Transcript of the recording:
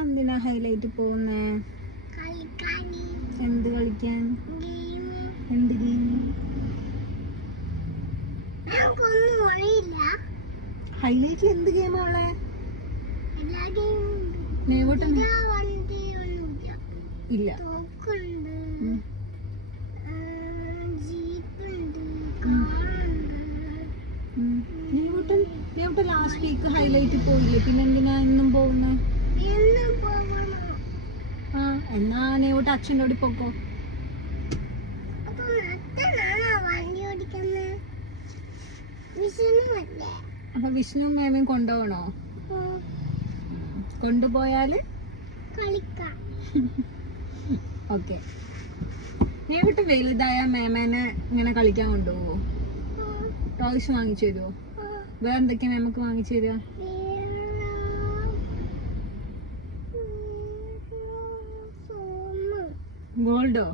എന്തിനാ ഹൈലൈറ്റ് പോകുന്നേ? എന്ത് കളിക്കാൻ? എന്ത് ഗെയിം? ഹൈലൈറ്റ് എന്ത് ഗെയിമാ ഉള്ളേ? ഇല്ല. ലാസ്റ്റ് വീക്ക് ഹൈലൈറ്റ് പോയില്ലേ, പിന്നെ എന്തിനാ ഇന്നും പോകുന്നേ? ആ എന്നാ നേവോട്ട് അച്ഛൻ്റെ കൂടെ പോക്കോ. അപ്പൊ വിഷ്ണു മേമയും കൊണ്ടുപോകണോ? കൊണ്ടുപോയാല് ഓക്കെ. നേവിട്ട് വലുതായ മേമേനെ ഇങ്ങനെ കളിക്കാൻ കൊണ്ടുപോവോ? ടോയ്സ് വാങ്ങിച്ചു തരുമോ? വേറെന്തൊക്കെയാ മേമക്ക് വാങ്ങിച്ചു തരിക? ഗോൾഡോ?